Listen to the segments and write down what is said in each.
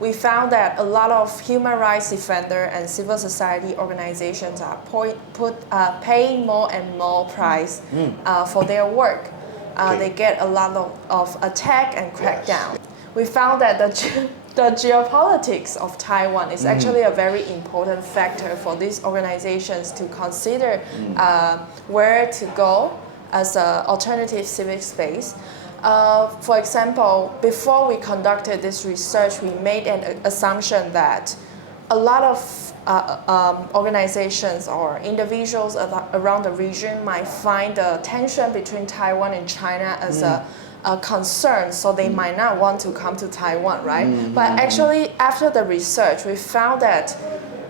we found that a lot of human rights defender and civil society organizations are paying more and more price for their work. They get a lot of attack and crackdown. We found that the geopolitics of Taiwan is actually a very important factor for these organizations to consider where to go as an alternative civic space. For example, before we conducted this research, we made an assumption that a lot of organizations or individuals around the region might find the tension between Taiwan and China as a concern, so they might not want to come to Taiwan, right? But actually, after the research, we found that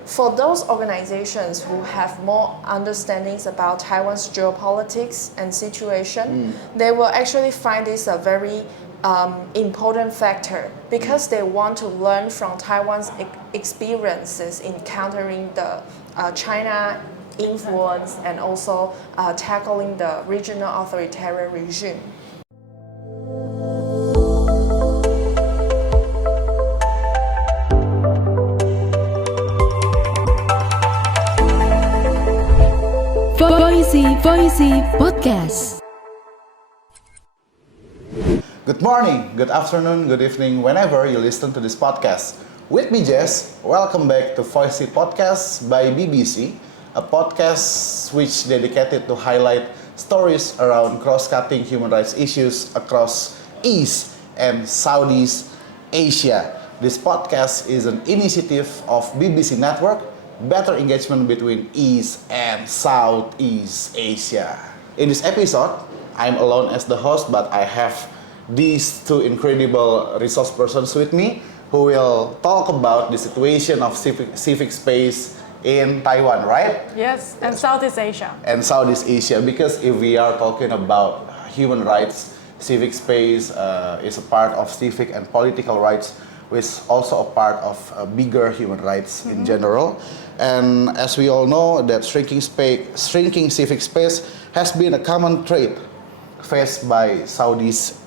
for those organizations who have more understandings about Taiwan's geopolitics and situation, they will actually find this a very important factor because they want to learn from Taiwan's experiences in countering the China influence and also tackling the regional authoritarian regime. Voicy Podcast. Good morning, good afternoon, good evening, whenever you listen to this podcast. With me, Jess. Welcome back to Voicy Podcast by BBC, a podcast which dedicated to highlight stories around cross-cutting human rights issues across East and Southeast Asia. This podcast is an initiative of BBC Network, better engagement between East and Southeast Asia. In this episode, I'm alone as the host, but I have these two incredible resource persons with me who will talk about the situation of civic space in Taiwan, right? Yes, and Southeast Asia. And Southeast Asia, because if we are talking about human rights, civic space is a part of civic and political rights, which is also a part of bigger human rights in general. And as we all know, that shrinking civic space has been a common trait faced by Southeast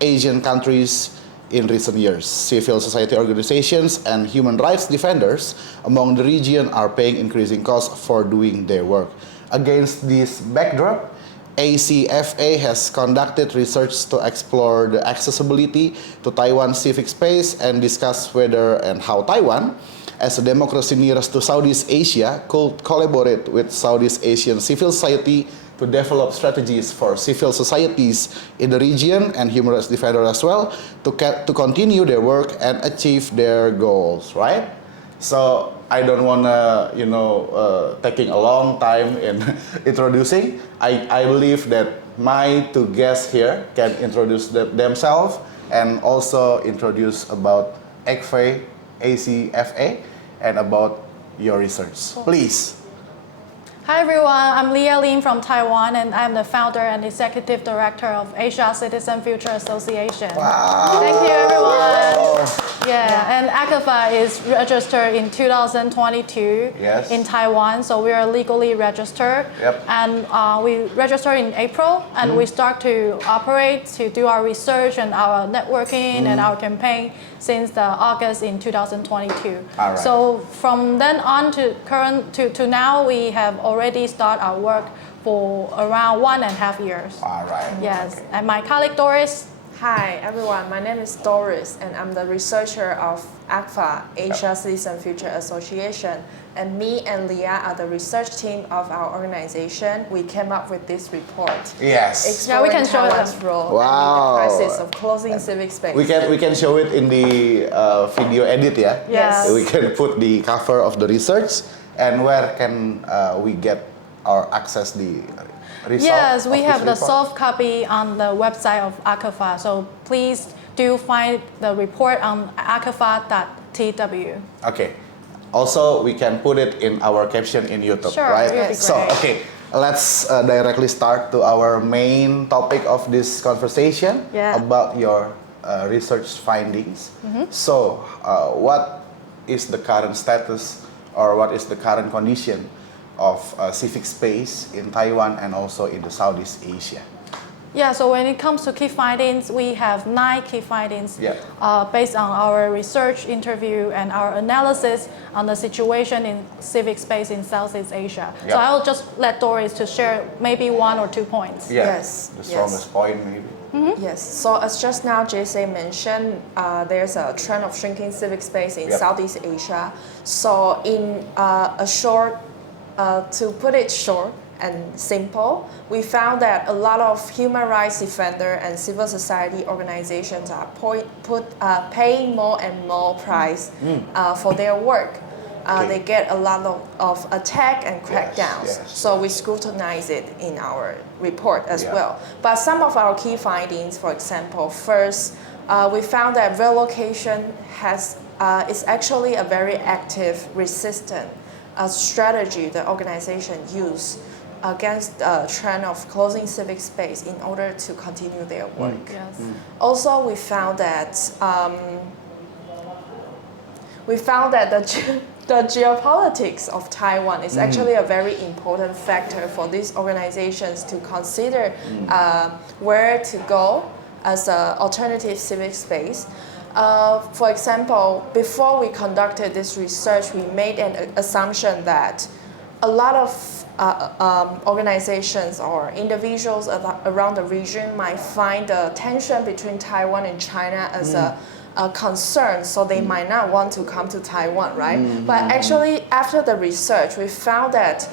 Asian countries in recent years. Civil society organizations and human rights defenders among the region are paying increasing costs for doing their work. Against this backdrop, ACFA has conducted research to explore the accessibility to Taiwan's civic space and discuss whether and how Taiwan, as a democracy nearest to Southeast Asia, could collaborate with Southeast Asian civil society to develop strategies for civil societies in the region and human rights defenders as well to continue their work and achieve their goals, right? So I don't want to, taking a long time in introducing. I believe that my two guests here can introduce themselves and also introduce about ACFA and about your research. Please. Hi everyone, I'm Leah Lin from Taiwan and I'm the founder and executive director of Asia Citizen Future Association. Wow. Thank you everyone. Yeah, and ACFA is registered in 2022 in Taiwan, so we are legally registered. Yep. And we registered in April and we start to operate, to do our research and our networking and our campaign since the August in 2022. All right. So from then on to now, we have already started our work for around 1.5 years. All right. Yes, and my colleague Doris. Hi everyone, my name is Doris and I'm the researcher of ACFA, Asia Citizen Future Association. And me and Leah are the research team of our organization. We came up with this report. Yes. Exploring we can show Taiwan's them. role Wow. and the crisis of closing civic space. We can show it in the video edit, yeah? Yes. We can put the cover of the research and where can we get or access the result? Yes, we of have the this report? soft copy on the website of ACFA. So please do find the report on acfa.tw. Okay. Also, we can put it in our caption in YouTube, Sure, right? it would be So, great. okay, let's directly start to our main topic of this conversation about your research findings. So, what is the current status or what is the current condition of civic space in Taiwan and also in the Southeast Asia? Yeah, so when it comes to key findings, we have 9 key findings Yeah. based on our research interview and our analysis on the situation in civic space in Southeast Asia. So Yeah. I'll just let Doris to share maybe 1 or 2 points. Yeah. Yes, The yes. strongest point maybe. Yes, so as just now JC mentioned, there's a trend of shrinking civic space in Yep. Southeast Asia. So in a short, to put it short and simple, we found that a lot of human rights defender and civil society organizations are paying more and more price for their work. Okay. They get a lot of attack and crackdowns. yes. So we scrutinize it in our report as Yeah. well. But some of our key findings, for example, first, we found that relocation is actually a very active, resistant strategy the organization use against the trend of closing civic space in order to continue their work. Yes. Also, we found that the geopolitics of Taiwan is actually a very important factor for these organizations to consider where to go as an alternative civic space. For example, before we conducted this research, we made an assumption that a lot of organizations or individuals around the region might find the tension between Taiwan and China as a concern, so they might not want to come to Taiwan, right? But actually, after the research, we found that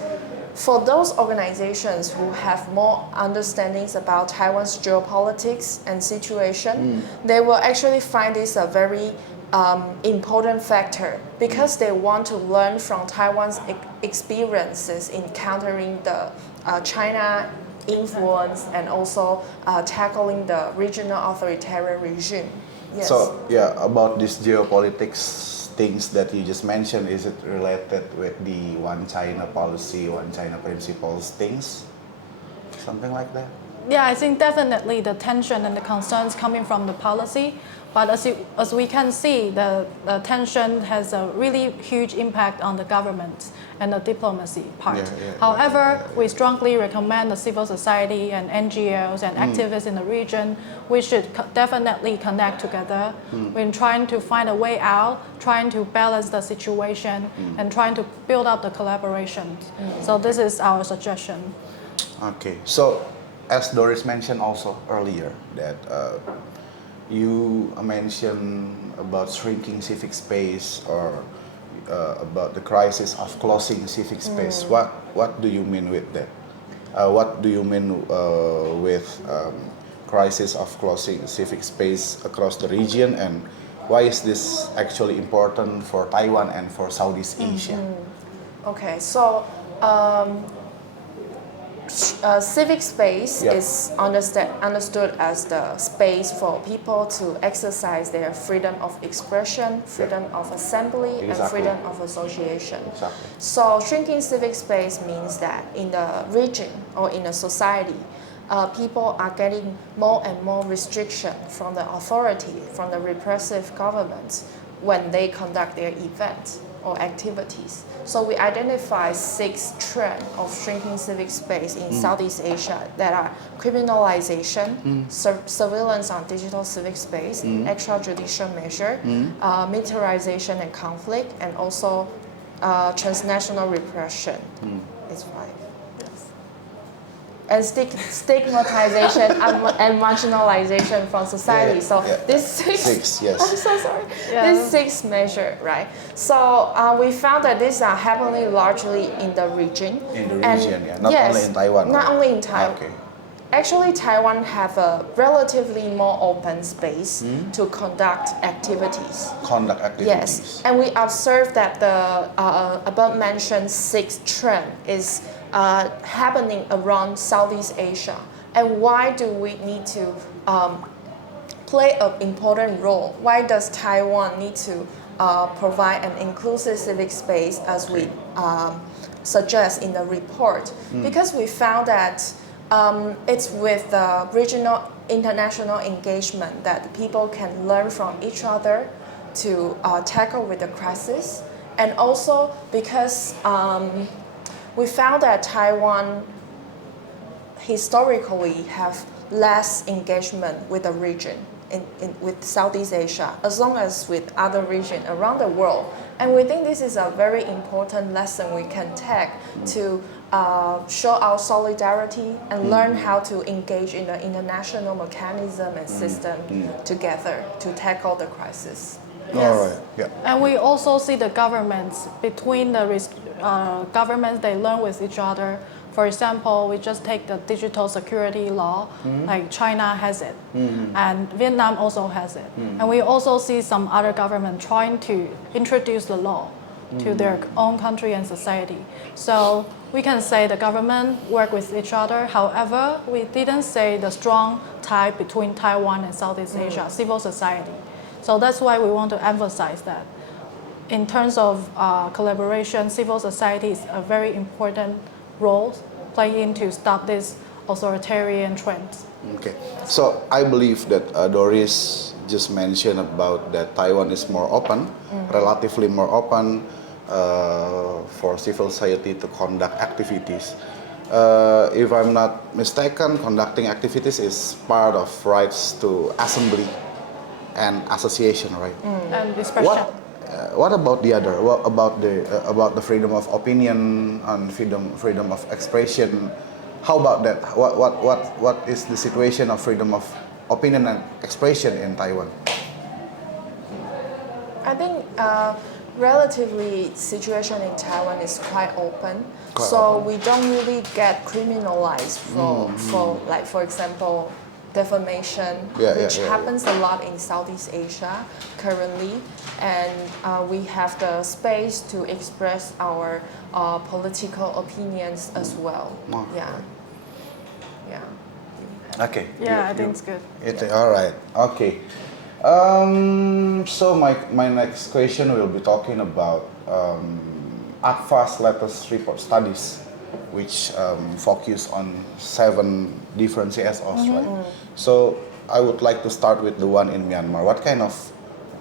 for those organizations who have more understandings about Taiwan's geopolitics and situation, they will actually find this a very important factor because they want to learn from Taiwan's experiences in countering the China influence and also tackling the regional authoritarian regime. Yes. So yeah, about this geopolitics things that you just mentioned, is it related with the One China policy, One China principles things? Something like that? Yeah, I think definitely the tension and the concerns coming from the policy, but as we can see, the tension has a really huge impact on the government and the diplomacy part. However, we strongly recommend the civil society and NGOs and activists in the region, we should definitely connect together when trying to find a way out, trying to balance the situation, and trying to build up the collaboration. So this is our suggestion. Okay, so as Doris mentioned also earlier that you mentioned about shrinking civic space or about the crisis of closing civic space. What do you mean with that? What do you mean with crisis of closing civic space across the region, and why is this actually important for Taiwan and for Southeast Asia? Okay, so civic space is understood as the space for people to exercise their freedom of expression, freedom of assembly, and freedom of association. So shrinking civic space means that in the region or in a society, people are getting more and more restriction from the authority, from the repressive government when they conduct their events or activities. So we identify 6 trends of shrinking civic space in Southeast Asia that are criminalization, surveillance on digital civic space, extrajudicial measure, militarization and conflict, and also transnational repression. It's 5. And stigmatization and marginalization from society. So this 6, yes. I'm so sorry. Yeah. This 6 measure, right? So we found that these are happening largely in the region. In the region, not only in Taiwan. Not only in Taiwan. Okay. Actually, Taiwan have a relatively more open space to conduct activities. Yes, and we observed that the above mentioned 6th trend is happening around Southeast Asia. And why do we need to play an important role? Why does Taiwan need to provide an inclusive civic space as we suggest in the report? Because we found that it's with the regional international engagement that people can learn from each other to tackle with the crisis. And also because we found that Taiwan historically have less engagement with the region, with Southeast Asia, as long as with other regions around the world. And we think this is a very important lesson we can take to show our solidarity and learn how to engage in the international mechanism and system together to tackle the crisis. All right. Yeah. And we also see the governments, between the governments, they learn with each other. For example, we just take the digital security law, like China has it, and Vietnam also has it. And we also see some other government trying to introduce the law to their own country and society. So we can say the government work with each other. However, we didn't say the strong tie between Taiwan and Southeast Asia, civil society. So that's why we want to emphasize that. In terms of collaboration, civil society is a very important role playing to stop this authoritarian trend. Okay. So I believe that Doris just mentioned about that Taiwan is more open, relatively more open for civil society to conduct activities. If I'm not mistaken, conducting activities is part of rights to assembly and association, right? And expression. What about the other? What about the freedom of opinion and freedom of expression? How about that? What is the situation of freedom of opinion and expression in Taiwan? I think relatively situation in Taiwan is quite open. We don't really get criminalized for example, defamation, which happens a lot in Southeast Asia currently, and we have the space to express our political opinions as well. Okay. I think it's good. All right. Okay. So my next question will be talking about ACFA's latest report studies, which focus on 7 different CSOs, right? So I would like to start with the one in Myanmar. What kind of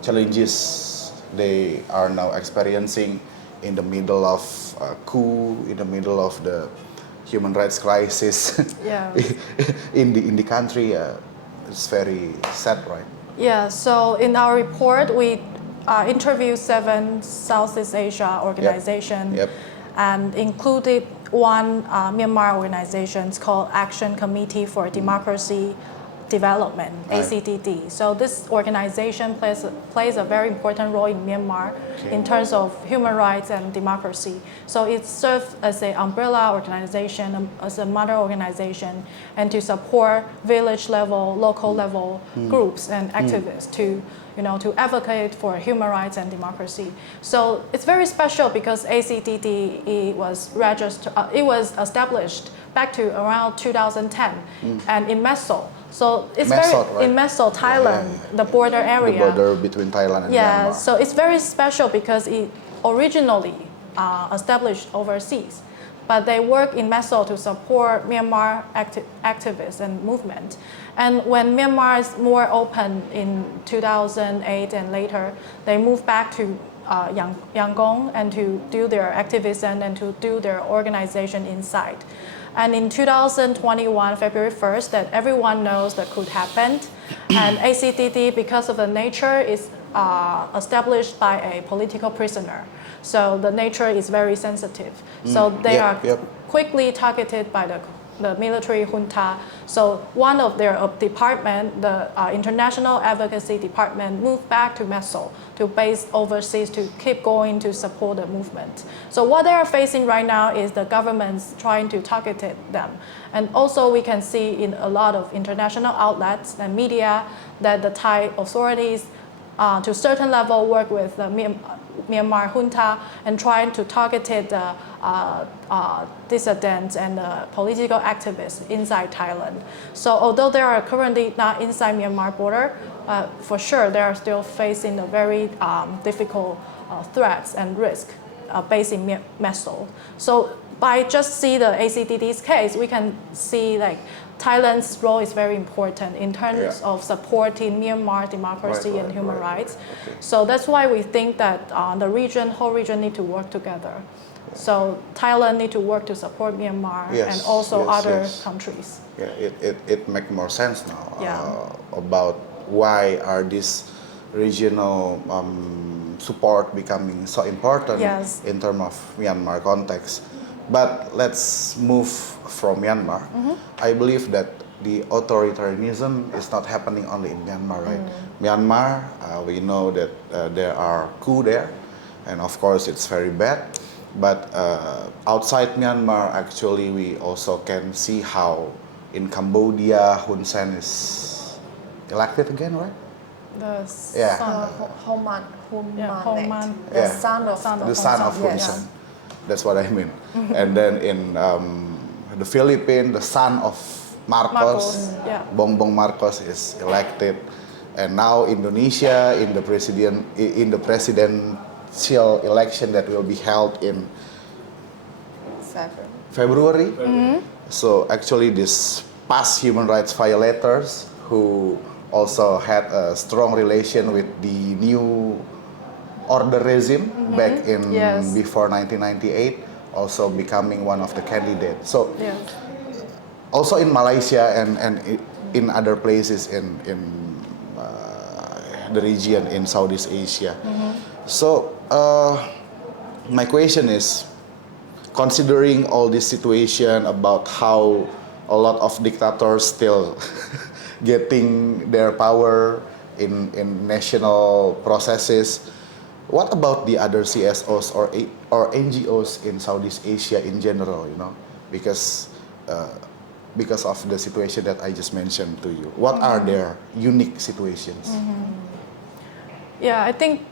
challenges they are now experiencing in the middle of a coup, in the middle of the human rights crisis in the country? It's very sad, right? Yeah, so in our report, we interviewed 7 Southeast Asia organizations and included one Myanmar organization called Action Committee for Democracy Development, ACDD. So this organization plays a very important role in Myanmar in terms of human rights and democracy. So it serves as an umbrella organization, as a mother organization, and to support village level, local level groups and activists to advocate for human rights and democracy. So it's very special because ACDD was registered. It was established back to around 2010, and in Meso. So it's in Meso, Thailand, the border area. The border between Thailand and Myanmar. So it's very special because it originally established overseas, but they work in Meso to support Myanmar activists and movement. And when Myanmar is more open in 2008 and later, they moved back to Yangon and to do their activism and to do their organization inside. And in 2021, February 1st, that everyone knows that could happen. And ACDD, because of the nature, is established by a political prisoner. So the nature is very sensitive. So they are quickly targeted by the military junta. So one of their department, the International Advocacy Department, moved back to Meso to base overseas to keep going to support the movement. So what they are facing right now is the government's trying to target them. And also we can see in a lot of international outlets and media that the Thai authorities to a certain level work with the Myanmar junta and trying to target the dissidents and political activists inside Thailand. So although they are currently not inside Myanmar border, for sure they are still facing a very difficult threats and risk based in Meso. So by just see the ACDD's case, we can see like Thailand's role is very important in terms of supporting Myanmar democracy and human rights. So that's why we think that the whole region need to work together. So Thailand need to work to support Myanmar Yes, and also yes, other yes. countries. Yeah, it make more sense now Yeah. about why are these regional support becoming so important Yes. in terms of Myanmar context. But let's move from Myanmar. I believe that the authoritarianism is not happening only in Myanmar, right? Myanmar, we know that there are coups there, and of course it's very bad. But outside Myanmar, actually, we also can see how in Cambodia, Hun Sen is elected again, right? The Yeah. son, Homan, yeah, Homan, the Yeah. son of The son of Hun Yes. Sen. That's what I mean. And then in the Philippines, the son of Marcos, Marcos, yeah. Bongbong Marcos is elected, and now Indonesia in the presidential election that will be held in February. So actually, these past human rights violators who also had a strong relation with the new order regime back in Yes. before 1998, also becoming one of the candidates. So Yes. also in Malaysia and in other places in the region in Southeast Asia. So my question is, considering all this situation about how a lot of dictators still getting their power in national processes, what about the other CSOs or NGOs in Southeast Asia in general? You know, because of the situation that I just mentioned to you, what are their unique situations? Yeah, I think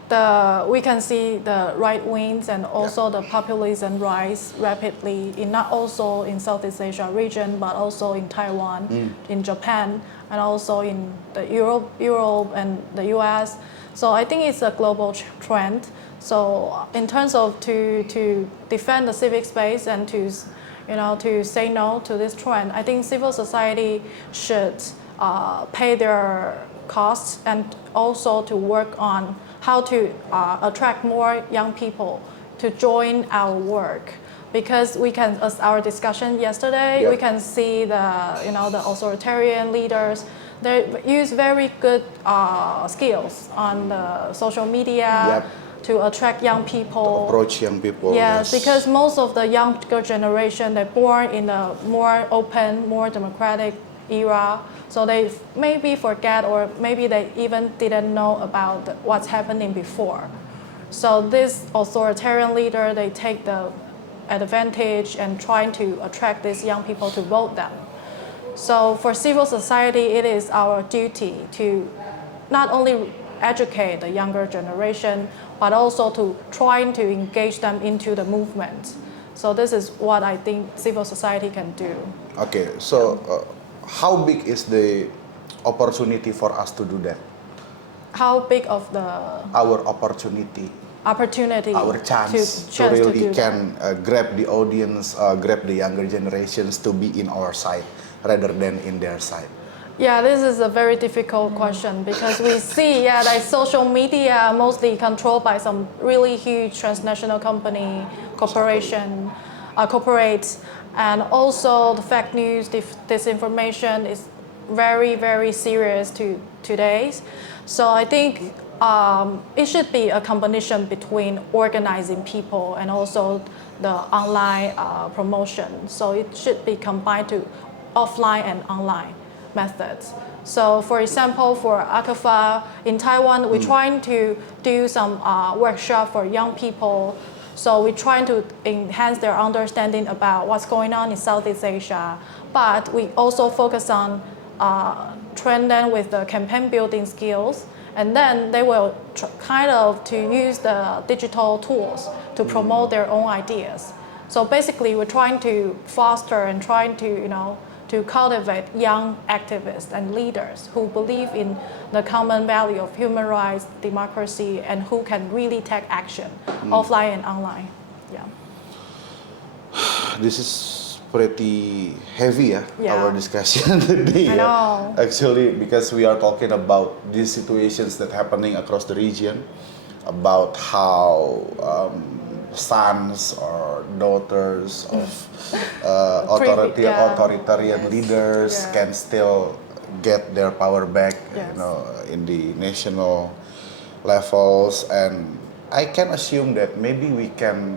we can see the right wings and also the populism rise rapidly in not also in Southeast Asia region, but also in Taiwan, in Japan, and also in the Europe and the US. So I think it's a global trend. So in terms of to defend the civic space and to say no to this trend, I think civil society should pay their costs and also to work on how to attract more young people to join our work, because we can, as our discussion yesterday, we can see the authoritarian leaders, they use very good skills on the social media to attract young people, to approach young people. Yes, because most of the younger generation, they're born in a more open, more democratic era. So they maybe forget, or maybe they even didn't know about what's happening before. So this authoritarian leader, they take the advantage and trying to attract these young people to vote them. So for civil society, it is our duty to not only educate the younger generation, but also to trying to engage them into the movement. So this is what I think civil society can do. Okay, so how big is the opportunity for us to do that? How big of the Our opportunity, our chance to really can grab the audience, grab the younger generations to be in our side rather than in their side? Yeah, this is a very difficult question because we see, like social media mostly controlled by some really huge transnational company, corporates, and also the fake news, disinformation is very, very serious today. So I think it should be a combination between organizing people and also the online promotion. So it should be combined to offline and online methods. So for example, for ACAFA in Taiwan, we're trying to do some workshop for young people. So we're trying to enhance their understanding about what's going on in Southeast Asia. But we also focus on train them with the campaign building skills. And then they will to use the digital tools to promote their own ideas. So basically, we're trying to foster and trying to cultivate young activists and leaders who believe in the common value of human rights, democracy, and who can really take action, offline and online. Yeah. This is pretty heavy, our discussion today. I know. Actually, because we are talking about these situations that happening across the region, about how sons or daughters of Yeah. authoritarian leaders Yeah. can still get their power back, Yes. in the national levels. And I can assume that maybe we can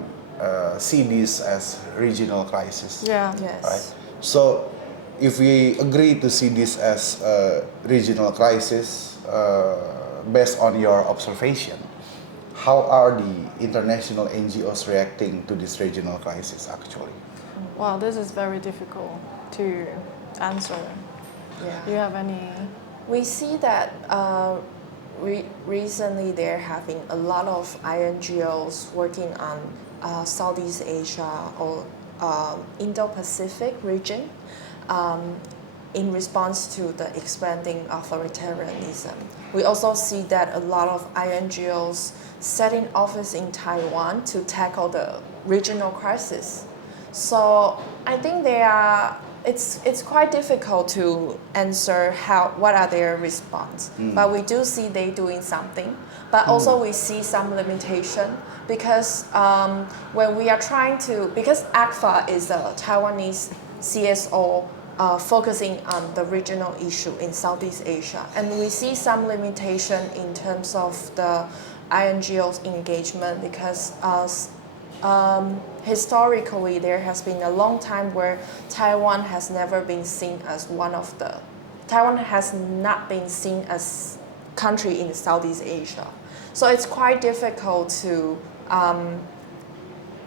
see this as regional crisis. Yeah. Yes. Right? So, if we agree to see this as a regional crisis, based on your observation, how are the international NGOs reacting to this regional crisis actually? Well, this is very difficult to answer. Yeah. Do you have any? We see that recently there have been a lot of NGOs working on Southeast Asia or Indo-Pacific region in response to the expanding authoritarianism. We also see that a lot of NGOs setting office in Taiwan to tackle the regional crisis. So I think it's quite difficult to answer what are their response. But we do see they doing something. But also we see some limitation because when we are trying to, because ACFA is a Taiwanese CSO focusing on the regional issue in Southeast Asia. And we see some limitation in terms of the NGOs engagement because historically there has been a long time where Taiwan has never been seen as Taiwan has not been seen as country in Southeast Asia. So it's quite difficult to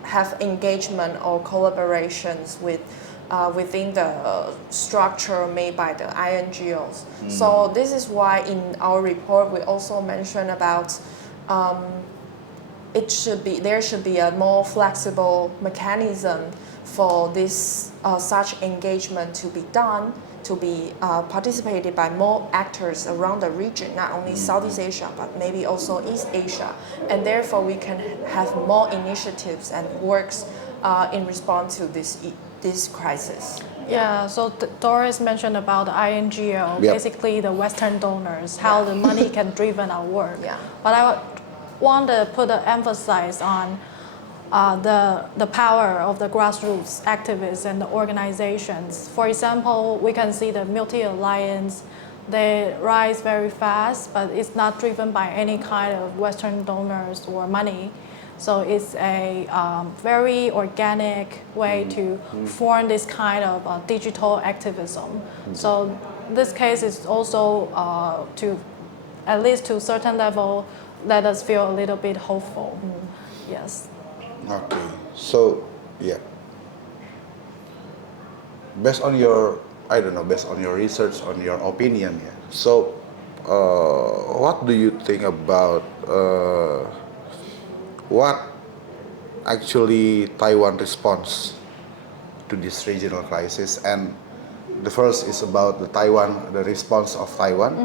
have engagement or collaborations within the structure made by the NGOs. So this is why in our report we also mention about there should be a more flexible mechanism for this such engagement to be done, to be participated by more actors around the region, not only Southeast Asia, but maybe also East Asia. And therefore we can have more initiatives and works in response to this crisis. Yeah, so Doris mentioned about the INGO, Yep. basically the Western donors, how the money can driven our work. Yeah. But I want to put an emphasis on the power of the grassroots activists and the organizations. For example, we can see the multi-alliance, they rise very fast, but it's not driven by any kind of Western donors or money. So it's a very organic way to form this kind of digital activism. So this case is also at least to a certain level, let us feel a little bit hopeful. Yes. Okay, so yeah, based on your research, on your opinion, yeah. So, what do you think about what actually Taiwan response to this regional crisis? And the first is about the response of Taiwan,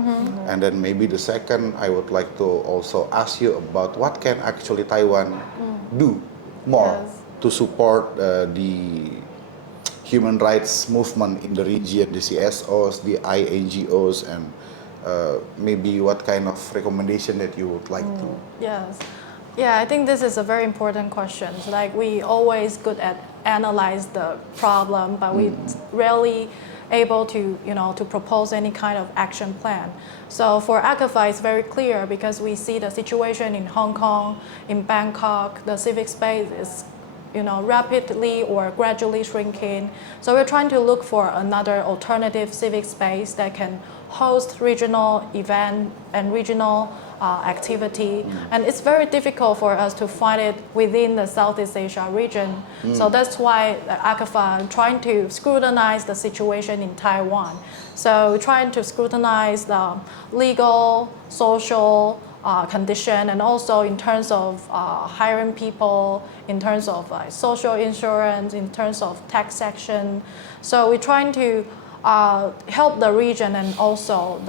and then maybe the second, I would like to also ask you about what can actually Taiwan do more Yes. to support the human rights movement in the region, the CSOs, the INGOs, and maybe what kind of recommendation that you would like to. Yes. Yeah, I think this is a very important question. Like we always good at analyze the problem, but we rarely able to to propose any kind of action plan. So for ACFA, it's very clear because we see the situation in Hong Kong, in Bangkok, the civic space is rapidly or gradually shrinking. So we're trying to look for another alternative civic space that can host regional event and regional activity. And it's very difficult for us to find it within the Southeast Asia region. So that's why ACFA trying to scrutinize the situation in Taiwan. So we're trying to scrutinize the legal, social condition, and also in terms of hiring people, in terms of social insurance, in terms of taxation. So we're trying to help the region and also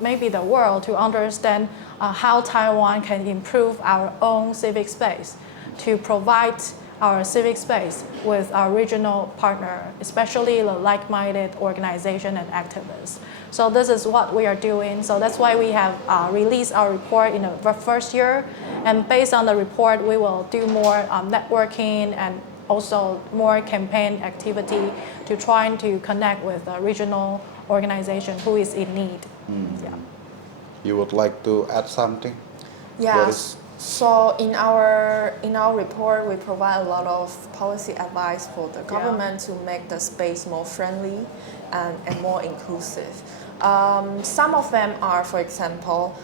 maybe the world to understand how Taiwan can improve our own civic space, to provide our civic space with our regional partner, especially the like-minded organization and activists. So this is what we are doing. So that's why we have released our report in the first year. And based on the report, we will do more networking and also more campaign activity to try to connect with a regional organization who is in need. Yeah. You would like to add something? Yes. So in our report, we provide a lot of policy advice for the government to make the space more friendly and more inclusive. Some of them are, for example,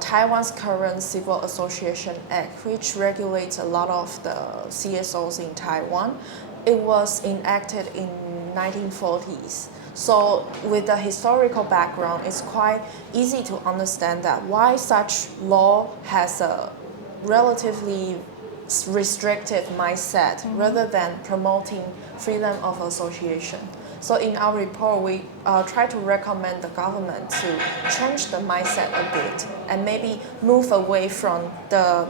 Taiwan's current Civil Association Act, which regulates a lot of the CSOs in Taiwan. It was enacted in 1940s. So with the historical background, it's quite easy to understand that why such law has a relatively restrictive mindset rather than promoting freedom of association. So in our report, we try to recommend the government to change the mindset a bit and maybe move away from the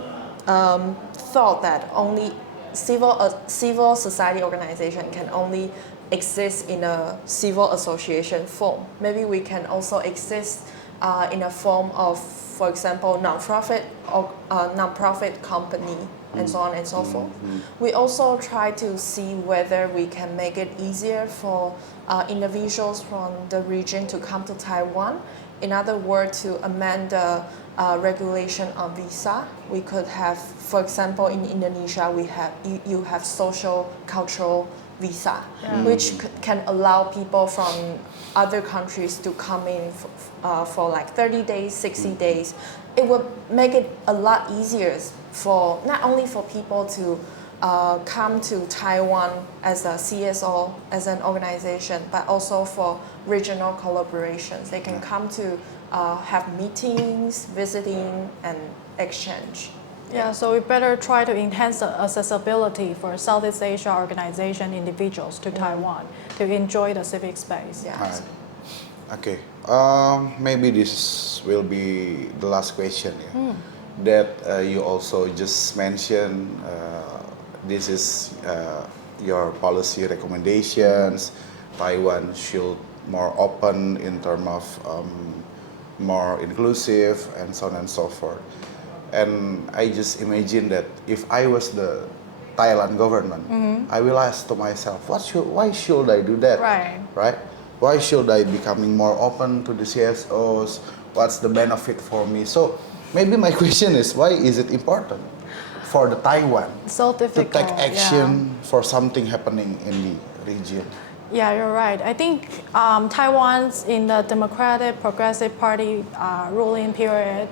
thought that only civil society organization can only exist in a civil association form. Maybe we can also exist in a form of, for example, non-profit company and so on and so forth. We also try to see whether we can make it easier for individuals from the region to come to Taiwan. In other words, to amend the regulation on visa. We could have, for example, in Indonesia, you have social cultural visa, which can allow people from other countries to come in for like 30 days, 60 days. It would make it a lot easier for not only for people to come to Taiwan as a CSO, as an organization, but also for regional collaborations. They can come to have meetings, visiting, and exchange. Yeah, so we better try to enhance the accessibility for Southeast Asia organization individuals to Taiwan to enjoy the civic space. Yeah. Right. Okay. Maybe this will be the last question. Yeah? That you also just mentioned. This is your policy recommendations. Taiwan should more open in terms of more inclusive and so on and so forth. And I just imagine that if I was the Thailand government, I will ask to myself, why should I do that? Right? Why should I becoming more open to the CSOs? What's the benefit for me? So maybe my question is, why is it important for the Taiwan So to difficult. take action for something happening in the region? Yeah, you're right. I think Taiwan's in the Democratic Progressive Party ruling period,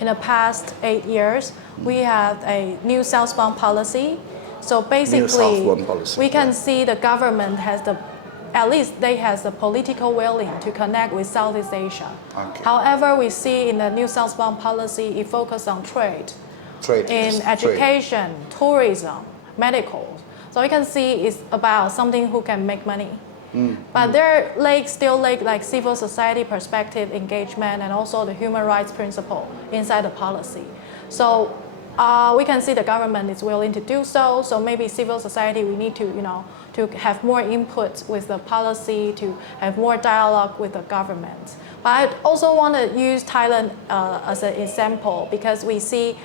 in the past 8 years, we have a new southbound policy. So basically, southbound policy, we can see the government has at least they has the political willing to connect with Southeast Asia. Okay. However, we see in the new southbound policy, it focuses on trade, in education, tourism, medical. So you can see it's about something who can make money. But there still like civil society perspective engagement and also the human rights principle inside the policy. So we can see the government is willing to do so. So maybe civil society, we need to have more input with the policy, to have more dialogue with the government. But I also want to use Thailand as an example because we see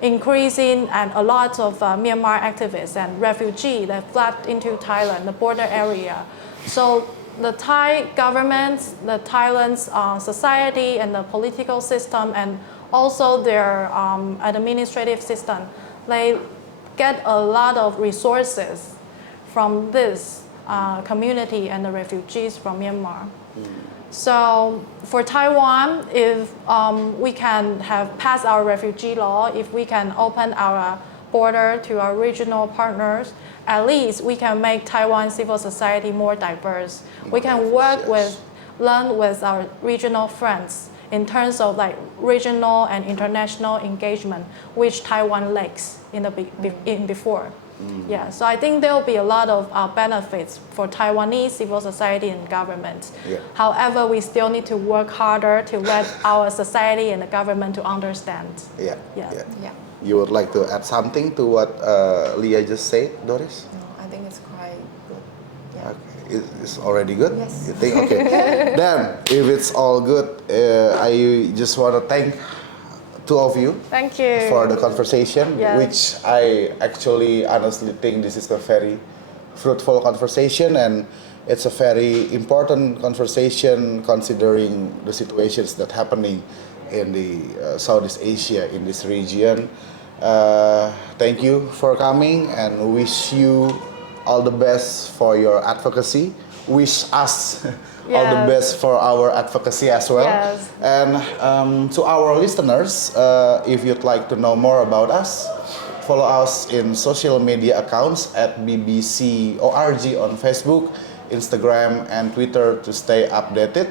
increasing and a lot of Myanmar activists and refugees that flood into Thailand, the border area. So the Thai government, the Thailand's society and the political system and also their administrative system, they get a lot of resources from this community and the refugees from Myanmar. So for Taiwan, if we can have passed our refugee law, if we can open our border to our regional partners, at least we can make Taiwan civil society more diverse. We can learn with our regional friends in terms of like regional and international engagement, which Taiwan lacks in before. Yeah, so I think there will be a lot of benefits for Taiwanese civil society and government. Yeah. However, we still need to work harder to let our society and the government to understand. Yeah. Yeah. You would like to add something to what Leah just said, Doris? No, I think it's quite good. Yeah. Okay. It's already good? Yes. You think? Okay. Then, if it's all good, I just want to thank two of you Thank you. for the conversation, Yes. which I actually honestly think this is a very fruitful conversation, and it's a very important conversation considering the situations that happening in the Southeast Asia, in this region. Thank you for coming, and wish you all the best for your advocacy. Wish us all the Yes. best for our advocacy as well. Yes. And to our listeners, if you'd like to know more about us, follow us in social media accounts at BBC.org on Facebook, Instagram, and Twitter to stay updated.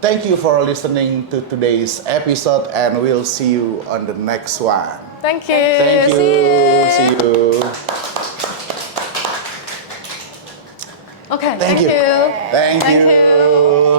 Thank you for listening to today's episode, and we'll see you on the next one. Thank you. Thank you. See you. See you. Okay. Thank you. you. Thank Thank you. you.